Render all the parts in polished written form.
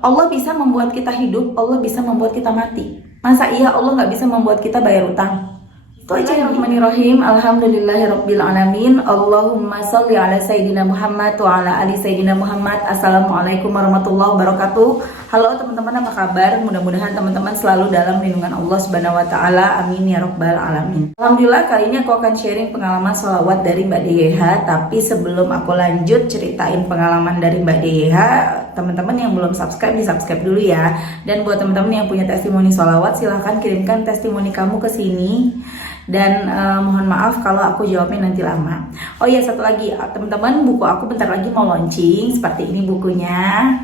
Allah bisa membuat kita hidup, Allah bisa membuat kita mati. Masa iya Allah nggak bisa membuat kita bayar utang? Itu aja. Bismillahirrahmanirrahim. Alhamdulillahirrabbilalamin. Allahumma sholli ala Sayyidina Muhammad wa ala ali Sayyidina Muhammad. Assalamualaikum warahmatullahi wabarakatuh. Halo teman-teman, apa kabar? Mudah-mudahan teman-teman selalu dalam lindungan Allah Subhanahu wa taala. Amin ya rabbal alamin. Alhamdulillah, kali ini aku akan sharing pengalaman sholawat dari Mbak DYH. Tapi sebelum aku lanjut ceritain pengalaman dari Mbak DYH, teman-teman yang belum subscribe di subscribe dulu ya. Dan buat teman-teman yang punya testimoni sholawat, silahkan kirimkan testimoni kamu ke sini. Dan mohon maaf kalau aku jawabnya nanti lama. Oh iya, satu lagi teman-teman, buku aku bentar lagi mau launching. Seperti ini bukunya.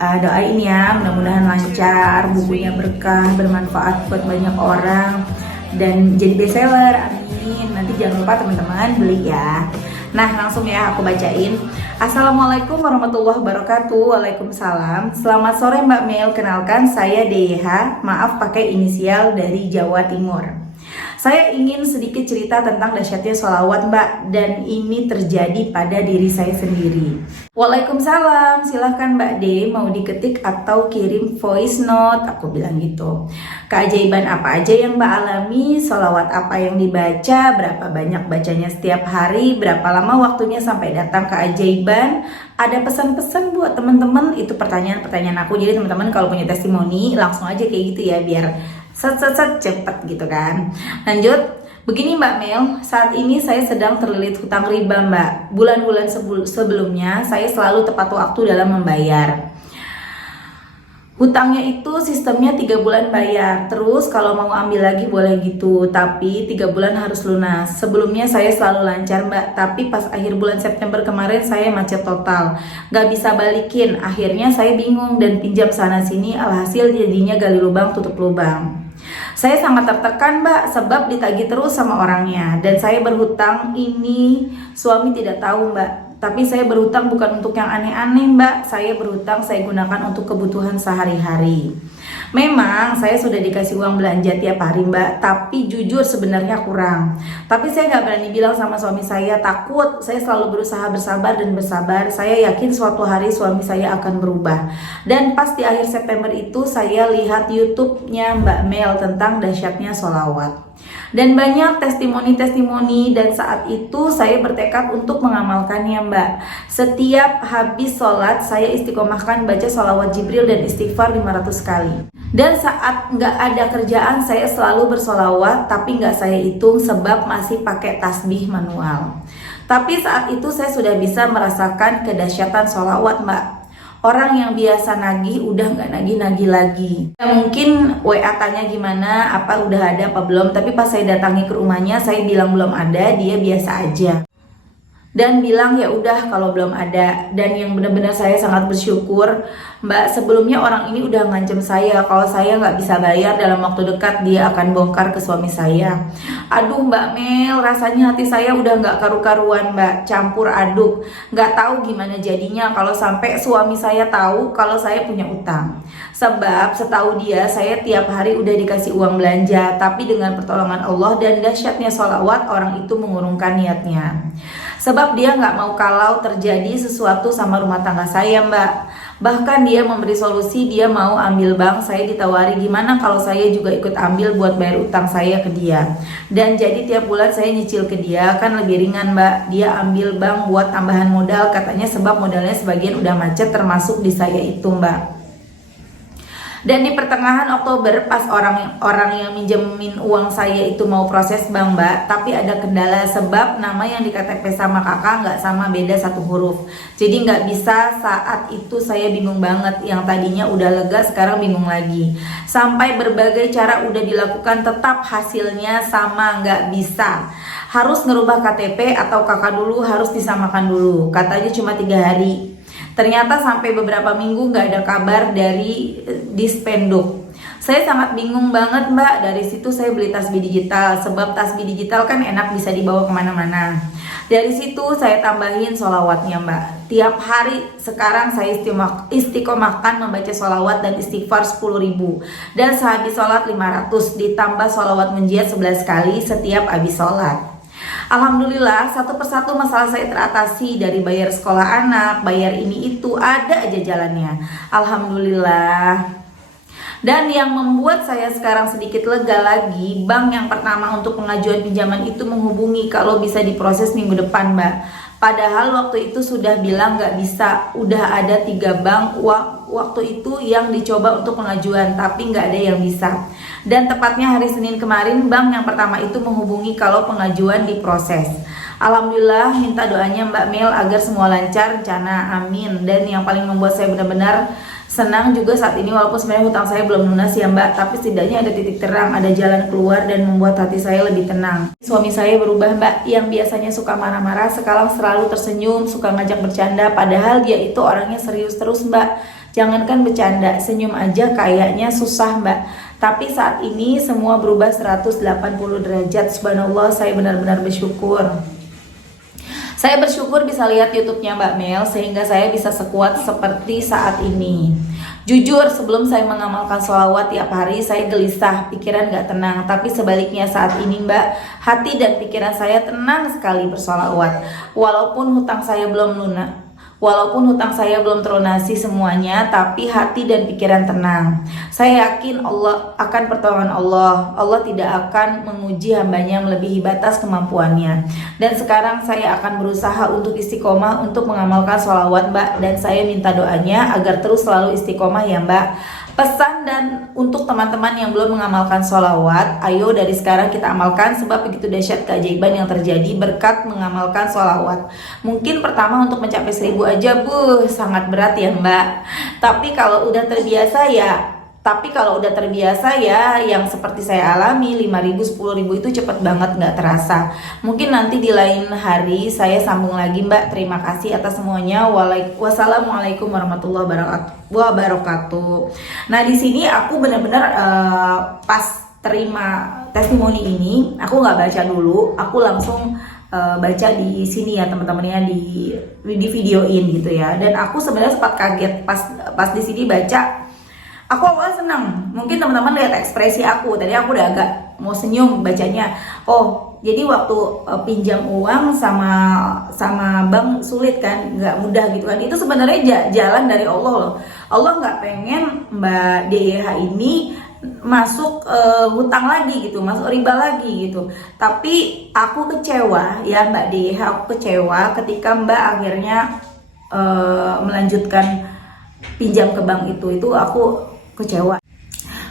Doain ya, mudah-mudahan lancar, bukunya berkah, bermanfaat buat banyak orang, dan jadi bestseller, amin. Nanti jangan lupa teman-teman beli ya. Nah, langsung ya aku bacain. Assalamualaikum warahmatullahi wabarakatuh. Waalaikumsalam. Selamat sore Mbak Mel, kenalkan saya DYH. Maaf pakai inisial dari Jawa Timur. Saya ingin sedikit cerita tentang dahsyatnya sholawat Mbak, dan ini terjadi pada diri saya sendiri. Waalaikumsalam, silahkan Mbak D, mau diketik atau kirim voice note, aku bilang gitu. Keajaiban apa aja yang Mbak alami, sholawat apa yang dibaca, berapa banyak bacanya setiap hari, berapa lama waktunya sampai datang keajaiban, ada pesan-pesan buat teman-teman, itu pertanyaan-pertanyaan aku. Jadi teman-teman kalau punya testimoni langsung aja kayak gitu ya, biar set cepet gitu kan. Lanjut, begini Mbak Mel, saat ini saya sedang terlilit hutang riba Mbak. Bulan-bulan sebelumnya saya selalu tepat waktu dalam membayar. Hutangnya itu sistemnya 3 bulan bayar, terus kalau mau ambil lagi boleh gitu, tapi 3 bulan harus lunas. Sebelumnya saya selalu lancar Mbak, tapi pas akhir bulan September kemarin saya macet total, gak bisa balikin. Akhirnya saya bingung dan pinjam sana sini, alhasil jadinya gali lubang tutup lubang. Saya sangat tertekan Mbak, sebab ditagih terus sama orangnya, dan saya berhutang ini suami tidak tahu Mbak. Tapi saya berhutang bukan untuk yang aneh-aneh Mbak, saya berhutang saya gunakan untuk kebutuhan sehari-hari. Memang saya sudah dikasih uang belanja tiap hari Mbak, tapi jujur sebenarnya kurang. Tapi saya nggak berani bilang sama suami saya, takut. Saya selalu berusaha bersabar dan bersabar. Saya yakin suatu hari suami saya akan berubah. Dan pas di akhir September itu saya lihat YouTube-nya Mbak Mel tentang dahsyatnya sholawat. Dan banyak testimoni-testimoni, dan saat itu saya bertekad untuk mengamalkannya Mbak. Setiap habis sholat saya istiqomahkan baca sholawat Jibril dan istighfar 500 kali. Dan saat nggak ada kerjaan saya selalu bersolawat, tapi nggak saya hitung sebab masih pakai tasbih manual. Tapi saat itu saya sudah bisa merasakan kedahsyatan sholawat Mbak. Orang yang biasa nagih udah nggak nagih-nagih lagi. Ya, mungkin WA tanya gimana, apa udah ada apa belum. Tapi pas saya datangi ke rumahnya, saya bilang belum ada, dia biasa aja. Dan bilang ya udah kalau belum ada. Dan yang benar-benar saya sangat bersyukur Mbak, sebelumnya orang ini udah ngancem saya kalau saya nggak bisa bayar dalam waktu dekat dia akan bongkar ke suami saya. Aduh Mbak Mel, rasanya hati saya udah nggak karu-karuan Mbak, campur aduk. Nggak tahu gimana jadinya kalau sampai suami saya tahu kalau saya punya utang. Sebab setahu dia saya tiap hari udah dikasih uang belanja, tapi dengan pertolongan Allah dan dahsyatnya sholawat orang itu mengurungkan niatnya. Sebab dia nggak mau kalau terjadi sesuatu sama rumah tangga saya Mbak. Bahkan dia memberi solusi, dia mau ambil bank. Saya ditawari gimana kalau saya juga ikut ambil buat bayar utang saya ke dia. Dan jadi tiap bulan saya nyicil ke dia, kan lebih ringan Mbak. Dia ambil bank buat tambahan modal katanya, sebab modalnya sebagian udah macet termasuk di saya itu Mbak. Dan di pertengahan Oktober pas orang yang minjemin uang saya itu mau proses bank Mbak, tapi ada kendala sebab nama yang di KTP sama kakak nggak sama, beda 1 huruf. Jadi nggak bisa. Saat itu saya bingung banget, yang tadinya udah lega sekarang bingung lagi. Sampai berbagai cara udah dilakukan, tetap hasilnya sama, nggak bisa. Harus ngerubah KTP atau kakak dulu harus disamakan dulu. Katanya cuma 3 hari. Ternyata sampai beberapa minggu nggak ada kabar dari Dispenduk. Saya sangat bingung banget Mbak. Dari situ saya beli tasbih digital, sebab tasbih digital kan enak bisa dibawa kemana-mana. Dari situ saya tambahin sholawatnya Mbak. Tiap hari sekarang saya istiqomahkan membaca sholawat dan istighfar 10.000. Dan sehabis sholat 500, ditambah sholawat menjihad 11 kali setiap habis sholat. Alhamdulillah satu persatu masalah saya teratasi, dari bayar sekolah anak, bayar ini itu, ada aja jalannya. Alhamdulillah. Dan yang membuat saya sekarang sedikit lega lagi, bank yang pertama untuk pengajuan pinjaman itu menghubungi kalau bisa diproses minggu depan, Mbak. Padahal waktu itu sudah bilang nggak bisa, udah ada 3 bank waktu itu yang dicoba untuk pengajuan, tapi nggak ada yang bisa. Dan tepatnya hari Senin kemarin, bank yang pertama itu menghubungi kalau pengajuan diproses. Alhamdulillah, minta doanya Mbak Mel agar semua lancar rencana, amin. Dan yang paling membuat saya benar-benar senang juga saat ini, walaupun sebenarnya hutang saya belum lunas ya Mbak, tapi setidaknya ada titik terang, ada jalan keluar dan membuat hati saya lebih tenang. Suami saya berubah Mbak, yang biasanya suka marah-marah sekarang selalu tersenyum, suka ngajak bercanda, padahal dia itu orangnya serius terus Mbak. Jangankan bercanda, senyum aja kayaknya susah Mbak. Tapi saat ini semua berubah 180 derajat, subhanallah, saya benar-benar bersyukur. Saya bersyukur bisa lihat YouTube-nya Mbak Mel sehingga saya bisa sekuat seperti saat ini. Jujur, sebelum saya mengamalkan sholawat tiap hari, saya gelisah, pikiran gak tenang. Tapi sebaliknya saat ini Mbak, hati dan pikiran saya tenang sekali bersolawat. Walaupun hutang saya belum lunas, walaupun hutang saya belum terlunasi semuanya, tapi hati dan pikiran tenang. Saya yakin Allah akan pertolongan Allah. Allah tidak akan menguji hambanya melebihi batas kemampuannya. Dan sekarang saya akan berusaha untuk istiqomah untuk mengamalkan sholawat Mbak. Dan saya minta doanya agar terus selalu istiqomah ya Mbak. Pesan dan untuk teman-teman yang belum mengamalkan sholawat, ayo dari sekarang kita amalkan, sebab begitu dahsyat keajaiban yang terjadi berkat mengamalkan sholawat. Mungkin pertama untuk mencapai 1000 aja sangat berat ya Mbak. Tapi kalau udah terbiasa ya, yang seperti saya alami 5.000, 10.000 itu cepet banget, nggak terasa. Mungkin nanti di lain hari saya sambung lagi Mbak. Terima kasih atas semuanya. Wassalamualaikum warahmatullahi wabarakatuh. Nah di sini aku benar-benar pas terima testimoni ini, aku nggak baca dulu, aku langsung baca di sini ya teman-teman ya, di videoin gitu ya. Dan aku sebenarnya sempat kaget pas di sini baca. Aku awalnya senang, mungkin teman-teman lihat ekspresi aku, tadi aku udah agak mau senyum bacanya. Oh, jadi waktu pinjam uang sama bank sulit kan, nggak mudah gitu kan. Itu sebenarnya jalan dari Allah loh. Allah nggak pengen Mbak DH ini masuk hutang lagi gitu, masuk riba lagi gitu. Tapi aku kecewa ya Mbak DH, aku kecewa ketika Mbak akhirnya melanjutkan pinjam ke bank itu aku kecewa.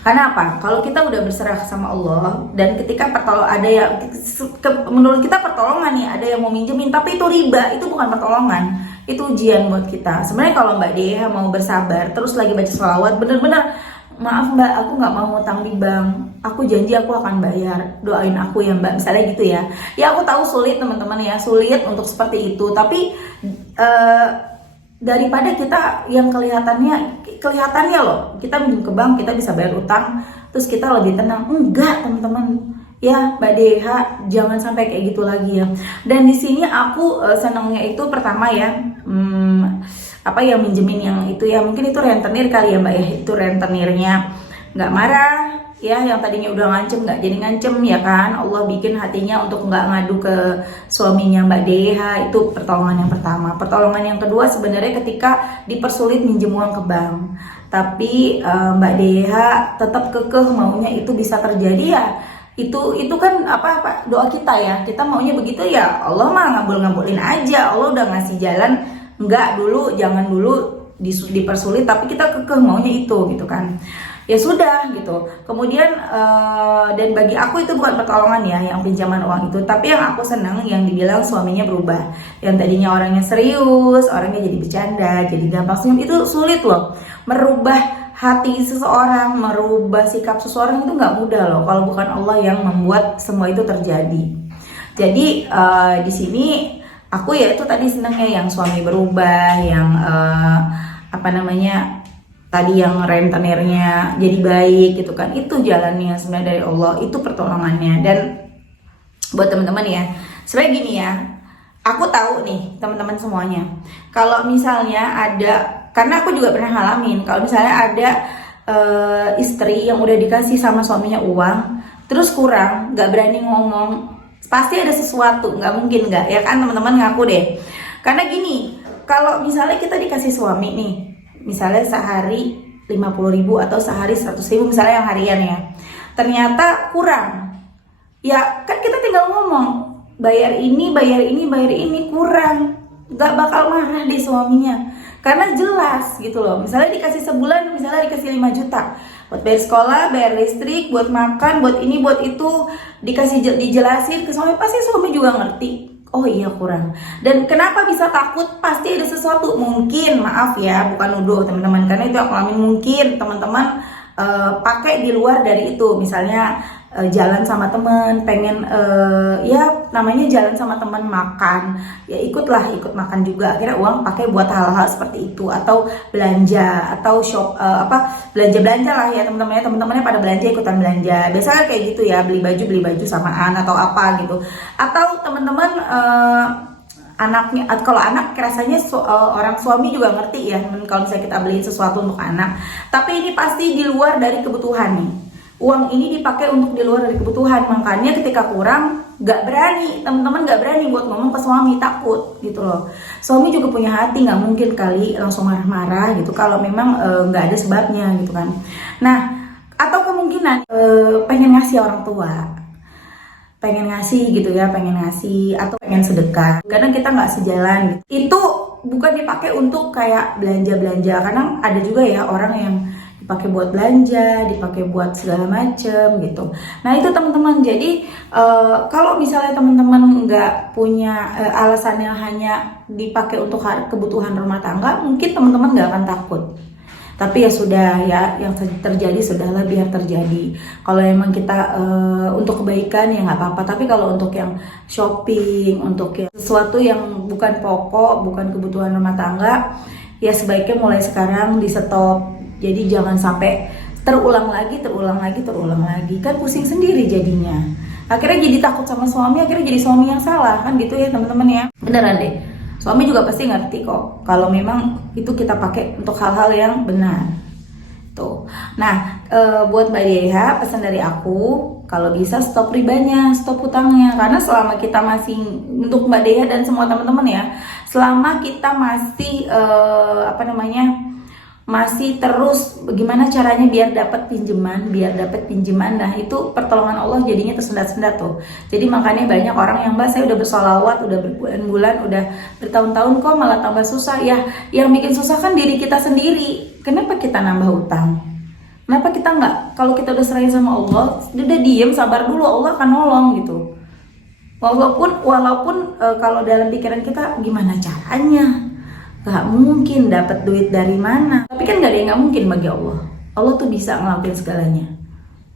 Karena apa? Kalau kita udah berserah sama Allah, dan ketika ada yang menurut kita pertolongan nih, ada yang mau minjemin tapi itu riba, itu bukan pertolongan, itu ujian buat kita. Sebenarnya kalau Mbak Deha mau bersabar terus lagi baca sholawat, bener-bener maaf Mbak, aku nggak mau ngutang di bank, aku janji aku akan bayar, doain aku ya Mbak, misalnya gitu ya. Ya aku tahu sulit teman-teman ya, sulit untuk seperti itu, tapi daripada kita yang kelihatannya loh, kita minjem ke bank kita bisa bayar utang terus kita lebih tenang. Enggak teman-teman ya Mbak Deha, jangan sampai kayak gitu lagi ya. Dan di sini aku senangnya itu pertama ya, apa yang minjemin yang itu ya, mungkin itu rentenir kali ya Mbak ya, itu rentenirnya nggak marah ya, yang tadinya udah ngancem nggak jadi ngancem ya kan. Allah bikin hatinya untuk nggak ngadu ke suaminya Mbak Deha, itu pertolongan yang pertama. Pertolongan yang kedua sebenarnya ketika dipersulit minjem uang ke bank, tapi Mbak Deha tetap kekeh maunya itu bisa terjadi ya. Itu kan apa doa kita ya, kita maunya begitu ya, Allah mah ngabulin aja. Allah udah ngasih jalan, enggak dulu, jangan dulu dipersulit, tapi kita kekeh maunya itu gitu kan. Ya sudah gitu. Kemudian dan bagi aku itu bukan pertolongan ya, yang pinjaman uang itu. Tapi yang aku senang yang dibilang suaminya berubah. Yang tadinya orangnya serius, orangnya jadi bercanda, jadi gampang senyum. Itu sulit loh. Merubah hati seseorang, merubah sikap seseorang itu nggak mudah loh, kalau bukan Allah yang membuat semua itu terjadi. Jadi di sini aku ya itu tadi senangnya yang suami berubah, yang tadi yang rentenirnya jadi baik gitu kan. Itu jalannya sebenarnya dari Allah, itu pertolongannya. Dan buat teman-teman ya, sebenarnya gini ya, aku tahu nih teman-teman semuanya, kalau misalnya ada, karena aku juga pernah ngalamin, kalau misalnya ada istri yang udah dikasih sama suaminya uang terus kurang, nggak berani ngomong Pasti ada sesuatu, nggak mungkin nggak, ya kan teman-teman, ngaku deh. Karena gini, kalau misalnya kita dikasih suami nih, misalnya sehari 50.000 atau sehari 100.000 misalnya yang harian ya, ternyata kurang, ya kan kita tinggal ngomong bayar ini, bayar ini, bayar ini, kurang, nggak bakal marah deh suaminya, karena jelas gitu loh. Misalnya dikasih sebulan, misalnya dikasih 5 juta buat bayar sekolah, bayar listrik, buat makan, buat ini, buat itu, dijelasin ke suami, pasti suami juga ngerti, oh iya kurang. Dan kenapa bisa takut? Pasti ada sesuatu, mungkin, maaf ya, bukan nuduh teman-teman, karena itu aku alami, mungkin teman-teman pakai di luar dari itu. Misalnya jalan sama temen, pengen ya namanya jalan sama temen, makan, ya ikut makan juga, akhirnya uang pakai buat hal-hal seperti itu, atau belanja, atau belanja lah ya teman-temannya pada belanja, ikutan belanja, biasanya kayak gitu ya, beli baju samaan atau apa gitu. Atau teman-teman anaknya, kalau anak rasanya orang suami juga ngerti ya, kalau misalnya kita beliin sesuatu untuk anak, tapi ini pasti di luar dari kebutuhan nih. Uang ini dipakai untuk di luar dari kebutuhan, makanya ketika kurang nggak berani, teman-teman nggak berani buat ngomong ke suami, takut gitu loh. Suami juga punya hati, nggak mungkin kali langsung marah-marah gitu kalau memang nggak ada sebabnya gitu kan. Nah, atau kemungkinan pengen ngasih orang tua, pengen ngasih gitu ya, pengen ngasih atau pengen sedekah, kadang kita nggak sejalan gitu. Itu bukan dipakai untuk kayak belanja-belanja, karena ada juga ya orang yang dipakai buat belanja, dipakai buat segala macem gitu. Nah itu teman-teman, jadi kalau misalnya teman-teman nggak punya alasan yang hanya dipakai untuk kebutuhan rumah tangga, mungkin teman-teman nggak akan takut. Tapi ya sudah ya, yang terjadi sudahlah, biar terjadi. Kalau emang kita untuk kebaikan ya nggak apa-apa. Tapi kalau untuk yang shopping, untuk yang sesuatu yang bukan pokok, bukan kebutuhan rumah tangga, ya sebaiknya mulai sekarang di stop. Jadi jangan sampai terulang lagi, kan pusing sendiri jadinya. Akhirnya jadi takut sama suami, akhirnya jadi suami yang salah, kan gitu ya teman-teman ya. Beneran deh. Suami juga pasti ngerti kok kalau memang itu kita pakai untuk hal-hal yang benar. Tuh. Nah, buat Mbak Deha, pesan dari aku, kalau bisa stop ribanya, stop hutangnya. Karena selama kita masih, untuk Mbak Deha dan semua teman-teman ya, selama kita masih masih terus bagaimana caranya biar dapat pinjaman, nah itu pertolongan Allah jadinya tersendat-sendat tuh. Jadi makanya banyak orang yang, Mbak, saya udah bersolawat, udah berbulan-bulan, udah bertahun-tahun kok malah tambah susah. Ya, yang bikin susah kan diri kita sendiri. Kenapa kita nambah utang? Kenapa kita nggak, kalau kita udah serahin sama Allah, udah diem, sabar dulu, Allah akan nolong gitu. Walaupun kalau dalam pikiran kita, gimana caranya? Gak mungkin dapat duit dari mana, tapi kan gak ada yang gak mungkin bagi Allah. Allah tuh bisa ngelakuin segalanya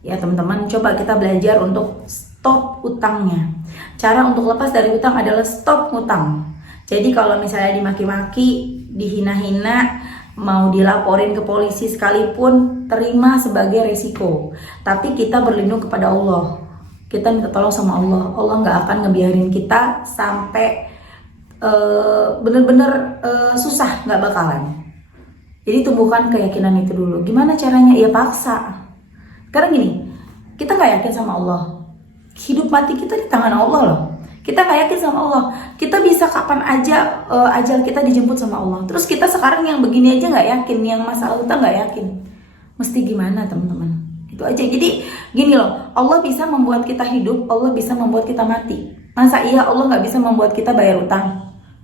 ya teman-teman. Coba kita belajar untuk stop utangnya. Cara untuk lepas dari utang adalah stop utang. Jadi kalau misalnya dimaki-maki, dihina-hina, mau dilaporin ke polisi sekalipun, terima sebagai resiko. Tapi kita berlindung kepada Allah, kita minta tolong sama Allah. Allah gak akan ngebiarin kita sampai bener-bener susah, nggak bakalan. Jadi tumbuhkan keyakinan itu dulu. Gimana caranya? Ya paksa. Karena gini, kita nggak yakin sama Allah. Hidup mati kita di tangan Allah loh. Kita nggak yakin sama Allah. Kita bisa kapan aja ajal kita dijemput sama Allah. Terus kita sekarang yang begini aja nggak yakin, yang masalah utang nggak yakin. Mesti gimana teman-teman? Itu aja. Jadi gini loh, Allah bisa membuat kita hidup, Allah bisa membuat kita mati. Masa iya Allah nggak bisa membuat kita bayar utang?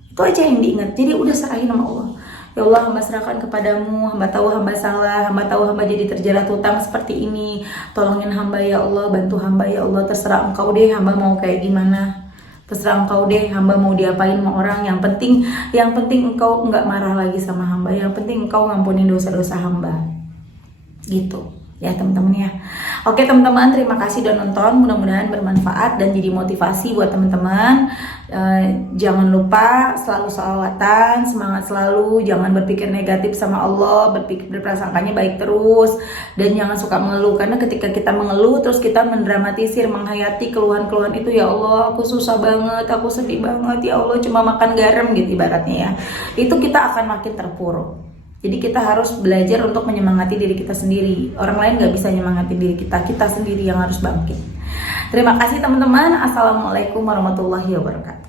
Itu aja yang diingat. Jadi udah serahin sama Allah. Ya Allah, hamba serahkan kepadamu, hamba tahu hamba salah, hamba tahu hamba jadi terjerat hutang seperti ini. Tolongin hamba ya Allah, bantu hamba ya Allah, terserah engkau deh hamba mau kayak gimana. Terserah engkau deh hamba mau diapain sama orang. Yang penting engkau nggak marah lagi sama hamba. Yang penting engkau ngampunin dosa-dosa hamba. Gitu. Ya teman-teman ya. Oke teman-teman, terima kasih udah nonton, mudah-mudahan bermanfaat dan jadi motivasi buat teman-teman. Jangan lupa selalu sholawatan, semangat selalu, jangan berpikir negatif sama Allah, berprasangkanya baik terus, dan jangan suka mengeluh. Karena ketika kita mengeluh terus kita mendramatisir, menghayati keluhan-keluhan itu, ya Allah aku susah banget, aku sedih banget, ya Allah cuma makan garam gitu ibaratnya ya, itu kita akan makin terpuruk. Jadi kita harus belajar untuk menyemangati diri kita sendiri. Orang lain gak bisa nyemangatin diri kita, kita sendiri yang harus bangkit. Terima kasih teman-teman. Assalamualaikum warahmatullahi wabarakatuh.